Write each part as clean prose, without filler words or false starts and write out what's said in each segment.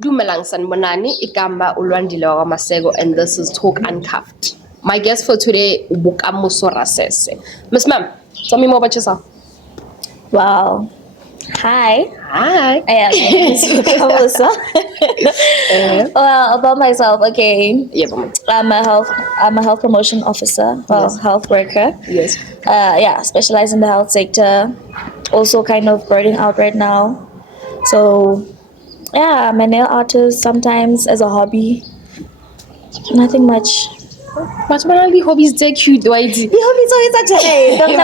Dumelang sanibonani, igama uLwandile wakwaMaseko, and this is Talk Uncuffed. My guest for today, Bokamoso Rasese. Miss Ma'am, tell me more about yourself. Wow. Hi. Hi. I am Bokamoso. Well, about myself, okay. Yeah, ma'am. I'm a health promotion officer, Yes. health worker. Yes. Specialize in the health sector. Also kind of burning out right now. So yeah, I'm a nail artist sometimes as a hobby. Nothing much. But when I hobbies take cute, do I do? The hobby is always a challenge. Don't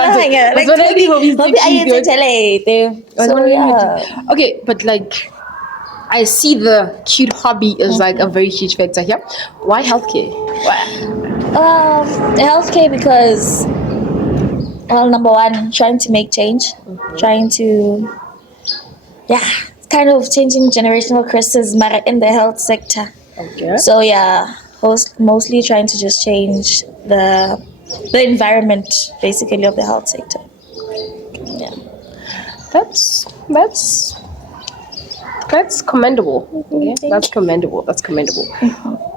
But when I hobbies hobby take I cute, a challenge. So yeah. Okay, but like, I see the cute hobby is like a very huge factor here. Why healthcare? Why? Healthcare because, well, number one, trying to make change, trying to, kind of changing generational curses matter in the health sector. Okay. So yeah, mostly trying to just change the environment basically of the health sector. Yeah. That's commendable. Okay? That's commendable.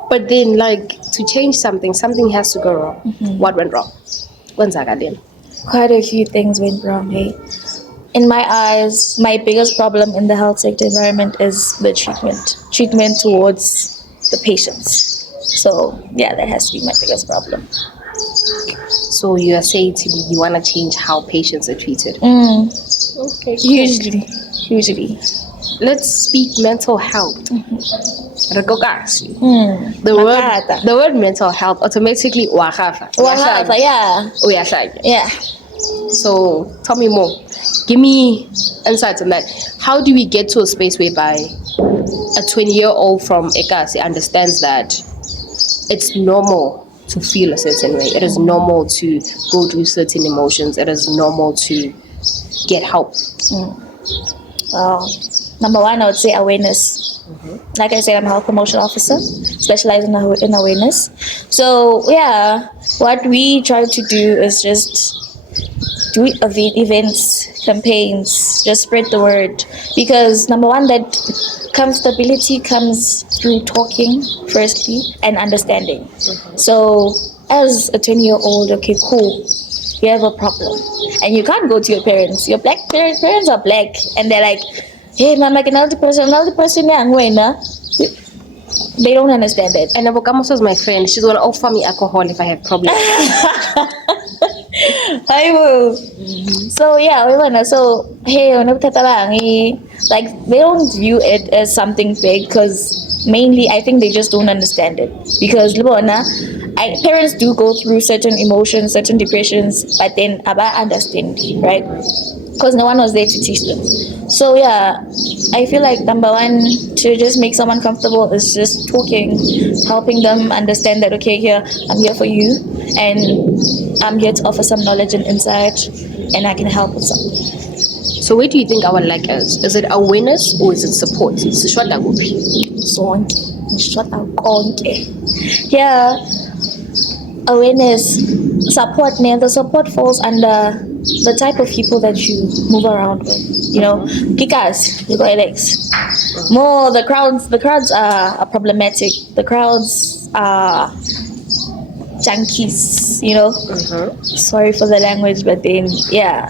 But then, like, to change something has to go wrong. What went wrong? When's that then? Quite a few things went wrong, hey. In my eyes, my biggest problem in the health sector environment is the treatment towards the patients. So yeah, that has to be my biggest problem. So you are saying to me you want to change how patients are treated? Okay. Usually. Let's speak mental health. The word mental health automatically Yeah. So tell me more. Give me insights on that. How do we get to a space whereby a 20-year-old from Ekasi understands that it's normal to feel a certain way? It is normal to go through certain emotions. It is normal to get help. Number one, I would say awareness. Like I said, I'm a health promotion officer, specializing in awareness. So yeah, what we try to do is just do events, campaigns, just spread the word. Because number one, that comfortability comes through talking firstly and understanding. So as a 20-year-old, okay, cool, you have a problem and you can't go to your parents. Your black parents are black and they're like, hey mama, another person they don't understand it. And Bokamoso is my friend. She's gonna offer me alcohol if I have problems. I will. So yeah, so hey, like they don't view it as something big because mainly I think they just don't understand it because parents do go through certain emotions, certain depressions, but then I understand, right? Because no one was there to teach them. So yeah, I feel like number one, to just make someone comfortable is just talking, helping them understand that okay, I'm here for you and I'm here to offer some knowledge and insight and I can help with something. So where do you think our lack is? Is it awareness or is it support? Yeah, awareness, support. The support falls under the type of people that you move around with. You know, Kikas, you got Alex. More the crowds are problematic. The crowds are junkies, you know. Sorry for the language, but then yeah.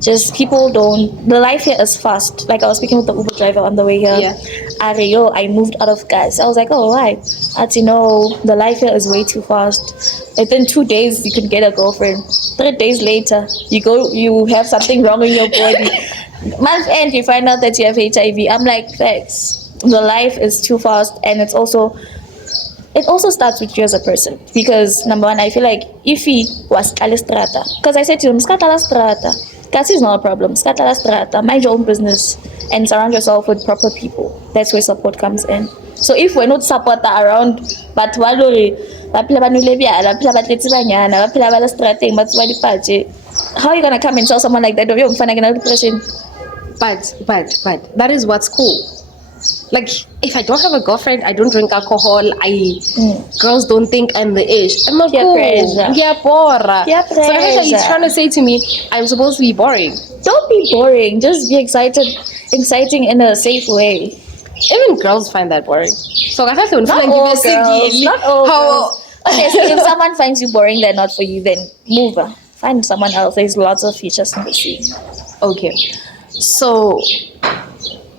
Just people don't. The life here is fast. Like I was speaking with the Uber driver on the way here. Yeah. I moved out of gas. I was like, oh why? The life here is way too fast. Within 2 days you can get a girlfriend. 3 days later you have something wrong in your body. Month end you find out that you have HIV. I'm like, thanks. The life is too fast and it also starts with you as a person because number one, I feel like if he was strata, because I said to him, strata. Kasi is not a problem. Strata, mind your own business and surround yourself with proper people. That's where support comes in. So if we're not supported around, but how are you gonna come and tell someone like that? But that is what's cool. Like, if I don't have a girlfriend, I don't drink alcohol, girls don't think I'm the ish. I'm not cool. So he's trying to say to me, I'm supposed to be boring. Don't be boring. Just be exciting in a safe way. Even girls find that boring. So I thought Not all girls. Not all girls. Okay, so if someone finds you boring, they're not for you, then move. Find someone else. There's lots of features in the sea. Okay. So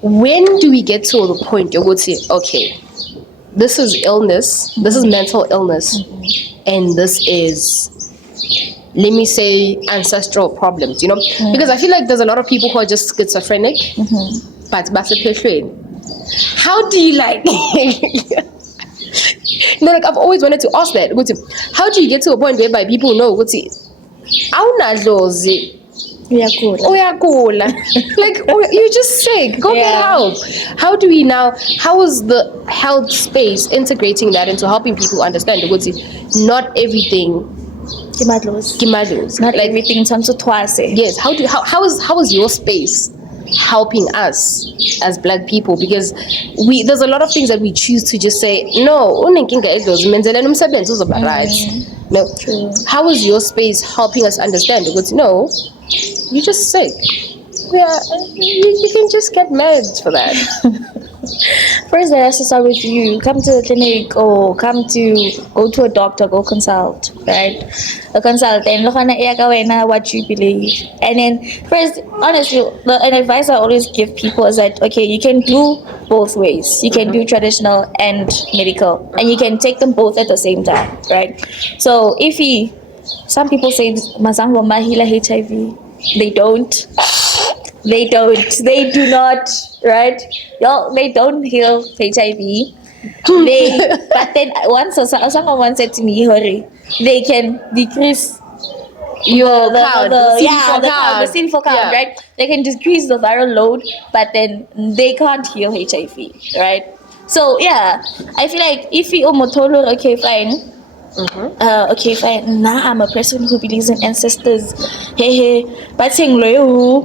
when do we get to the point you would say, okay, this is illness, this is mental illness, and this is, let me say, ancestral problems, because I feel like there's a lot of people who are just schizophrenic, but how do you like no, like I've always wanted to ask that, how do you get to a point whereby people know like, you're just sick, go get help? How do we now, how is the health space integrating that into helping people understand not everything Not everything turns to twice. Yes, how is your space helping us as black people? Because there's a lot of things that we choose to just say no. No, True. how is your space helping us understand? Because no, you're just sick. Yeah, you can just get meds for that. First, it has to start with you. Come to the clinic or go to a doctor, go consult, right? A consultant, look at what you believe. And then, first, honestly, an advice I always give people is that, okay, you can do both ways. You can do traditional and medical, and you can take them both at the same time, right? So, some people say, Mazango Mahila HIV, they don't. They do not, right? Y'all, they don't heal HIV. But then someone said to me, hurry, they can decrease your count, the CD4 count, right? They can decrease the viral load, but then they can't heal HIV, right? So yeah, I feel like if you okay, fine. Okay, fine. Now I'm a person who believes in ancestors. Hey, but saying go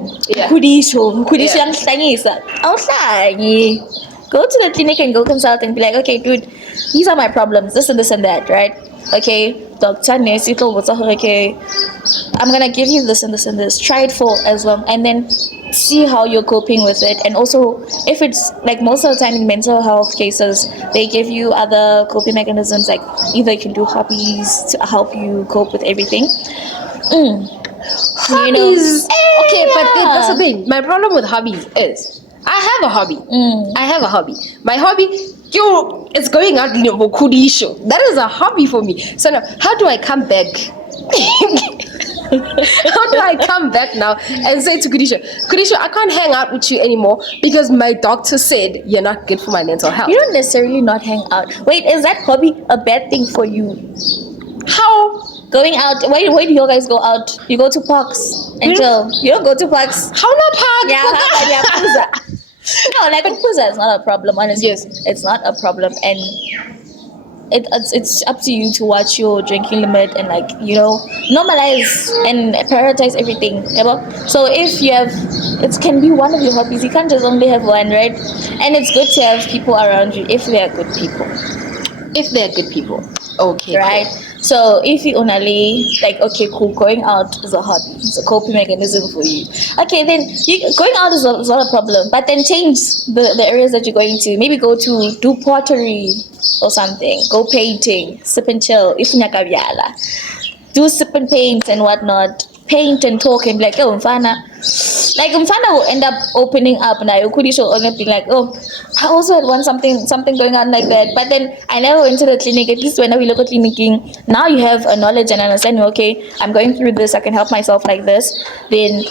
to the clinic and go consult and be like, okay, dude, these are my problems, this and this and that, right? Okay, doctor, nurse, okay, I'm gonna give you this and this and this. Try it for as long, and then see how you're coping with it. And also, if it's like most of the time in mental health cases, they give you other coping mechanisms, like either you can do hobbies to help you cope with everything. Hobbies. Okay, but that's the thing. My problem with hobbies is I have a hobby. My hobby, it's going out in a Bokudi show. That is a hobby for me. So now, how do I come back? How do I come back now and say to Kudisha, I can't hang out with you anymore because my doctor said you're not good for my mental health? You don't necessarily not hang out. Wait, is that hobby a bad thing for you? How? Going out, where do you guys go out? You go to parks and chill. You don't go to parks. How not park? Yeah, no, like Puza is not a problem, honestly. Yes. It's not a problem, and it's up to you to watch your drinking limit and normalize and prioritize everything. So if you have, it can be one of your hobbies. You can't just only have one, right? And it's good to have people around you if they are good people. Okay. Right. Cool. So if you only okay, cool, going out is a hobby, it's a coping mechanism for you. Okay, then going out is not a problem, but then change the areas that you're going to. Maybe go to do pottery or something. Go painting, sip and chill. If nyakabyala, do sip and paint and whatnot. Paint and talk and be like, oh, Mfana will end up opening up now. You could be like, oh, I also had something going on like that. But then I never went to the clinic. At least when we look at clinicing, now you have a knowledge and understanding, okay, I'm going through this, I can help myself like this. Then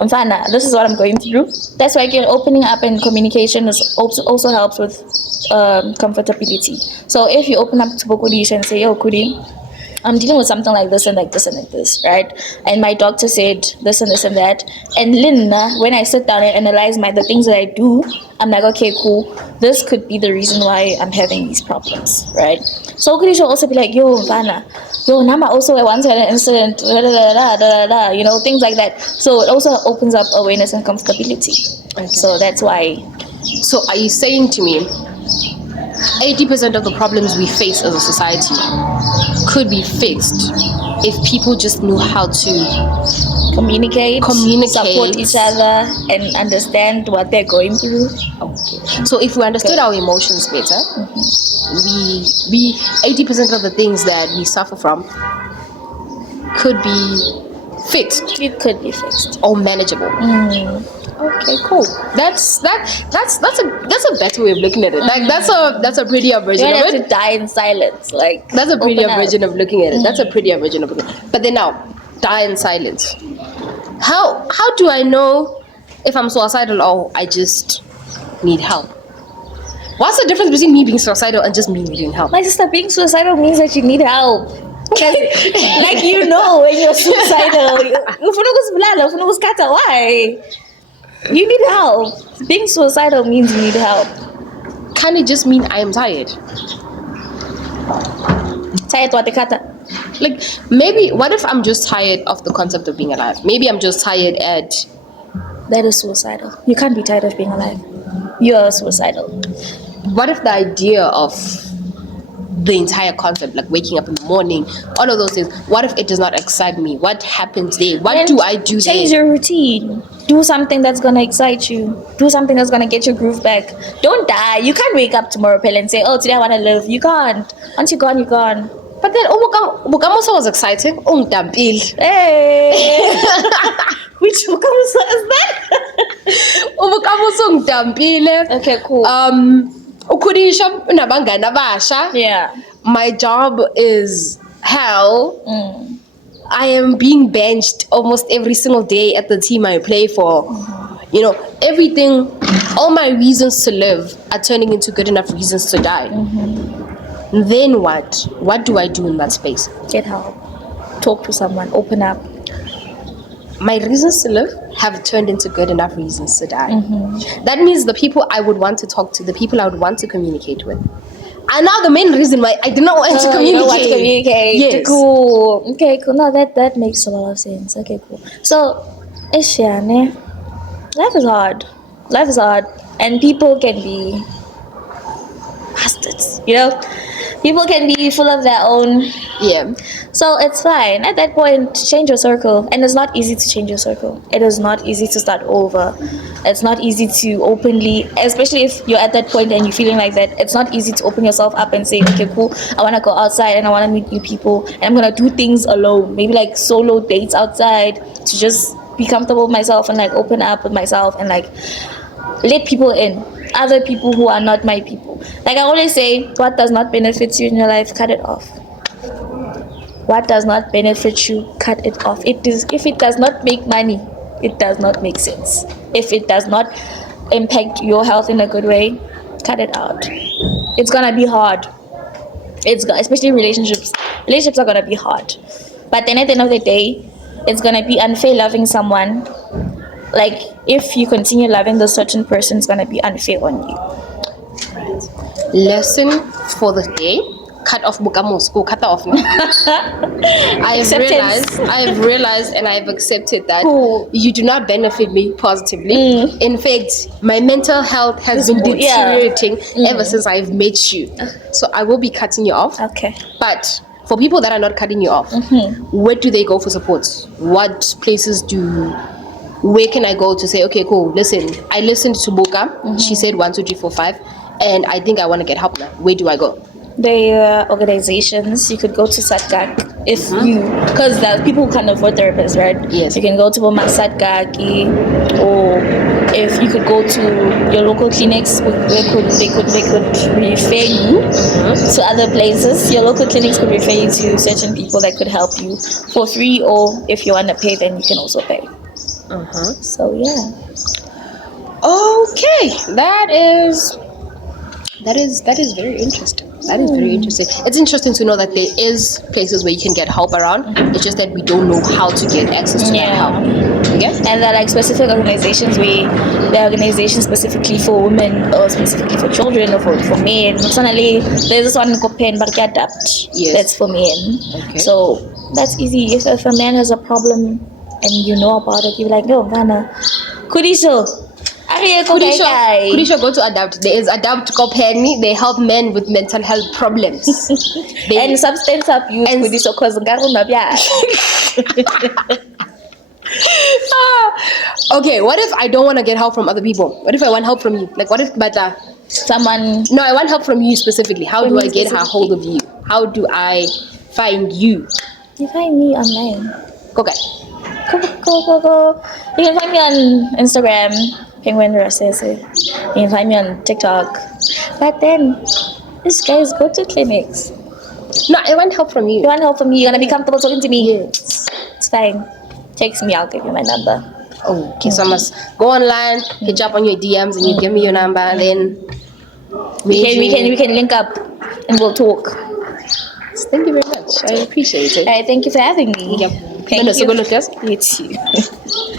Mfana, this is what I'm going through. That's why opening up and communication also helps with comfortability. So if you open up to Bokudi and say, oh, Kudi, I'm dealing with something like this and like this and like this, right? And my doctor said this and this and that. And Linda, when I sit down and analyze the things that I do, I'm like, okay, cool. This could be the reason why I'm having these problems, right? So could you also be like, yo, Vanna, Nama also once had an incident, things like that. So it also opens up awareness and comfortability. Okay. So that's why. So are you saying to me, 80% of the problems we face as a society could be fixed if people just knew how to communicate, Communicate. support each other, and understand what they're going through. So if we understood our emotions better, we 80% of the things that we suffer from could be fixed It could be fixed. or manageable. Okay, cool. That's a better way of looking at it. Like that's a prettier You version don't of have it. to die in silence. Like That's a prettier open up. version of looking at it. That's a prettier version of looking. But then now, die in silence. How do I know if I'm suicidal or I just need help? What's the difference between me being suicidal and just me needing help? My sister, being suicidal means that you need help. 'Cause, like, you know, when you're suicidal, why? You need help. Being suicidal means you need help. Can it just mean I am tired? Tired what the kata? Like, maybe, what if I'm just tired of the concept of being alive? Maybe I'm just tired at... That is suicidal. You can't be tired of being alive. You're suicidal. What if the idea of the entire concept, like waking up in the morning, all of those things, what if it does not excite me? What happens there? What Then do I do change there? your routine. Do something that's gonna excite you. Do something that's gonna get your groove back. Don't die. You can't wake up tomorrow, Pell, and say, "Oh, today I wanna live." You can't. Once you're gone, you're gone. But then, Bokamoso was exciting. Dampil. Hey, which Bokamoso is that? Bokamoso dampile. Okay, cool. Ukudisha unabangani abasha. Yeah. My job is hell. I am being benched almost every single day at the team I play for. You know, everything, all my reasons to live are turning into good enough reasons to die. Then what? What do I do in that space? Get help. Talk to someone. Open up. My reasons to live have turned into good enough reasons to die. That means the people I would want to talk to, the people I would want to communicate with, are now the main reason why I did not want to communicate. You don't want to communicate. Yes. Cool. Okay, cool. No, that makes a lot of sense. Okay, cool. So, Eshiane, life is hard. Life is hard. And people can be bastards, you know? People can be full of their own. Yeah. So it's fine. At that point, change your circle. And it's not easy to change your circle. It is not easy to start over. It's not easy to openly, especially if you're at that point and you're feeling like that, it's not easy to open yourself up and say, okay, cool, I want to go outside and I want to meet new people and I'm going to do things alone. Maybe like solo dates outside to just be comfortable with myself and like open up with myself and like let people in. Other people who are not my people. Like I always say, what does not benefit you in your life, cut it off. What does not benefit you, cut it off. If it does not make money, it does not make sense. If it does not impact your health in a good way, cut it out. It's gonna be hard. Especially relationships. Relationships are gonna be hard. But then at the end of the day, it's gonna be unfair loving someone. Like if you continue loving this certain person, it's gonna be unfair on you. Lesson for the day: cut off Bokamoso. Go cut that off now. I have realized, and I have accepted that you do not benefit me positively. In fact, my mental health has been deteriorating ever since I've met you. So I will be cutting you off. Okay. But for people that are not cutting you off, where do they go for support? What places where can I go to say, okay, cool, listen, I listened to Boka, she said 1, 2, 3, 4, 5, and I think I want to get help now. Where do I go? There are organizations. You could go to Satgak because there are people who can't afford therapists, right? Yes. You can go to Boma Satgaki, or if you could go to your local clinics, they could refer you to other places. Your local clinics could refer you to certain people that could help you for free, or if you want to pay, then you can also pay. So yeah. Okay, that is very interesting. That is very interesting. It's interesting to know that there is places where you can get help around. It's just that we don't know how to get access to that help. Okay? And there are like specific organizations where there are organizations specifically for women or specifically for children or for men. Personally, there's this one called Pen Adapt. Yes. That's for men. Okay. So that's easy. If a man has a problem and you know about it, you're like, no, Ghana, Kudiso, Kudisha go to Adapt. There is Adapt Kopeni. They help men with mental health problems. And substance abuse. And- Okay, what if I don't want to get help from other people? What if I want help from you? Like, what if someone? No, I want help from you specifically. How From do I me get a hold of you? How do I find you? You find me online. Okay. Go. You can find me on Instagram, Penguin Rasese. You can find me on TikTok. But then, these guys go to clinics. No, I want help from you. You want help from me? You're gonna be comfortable talking to me? Yes. It's fine. Text me, I'll give you my number. Oh, okay, so I must go online, hit you up on your DMs, and you give me your number, and then We can link up and we'll talk. Thank you very much. I appreciate it. Alright, thank you for having me. Yep. Thank No, you. so go look, yes? You too.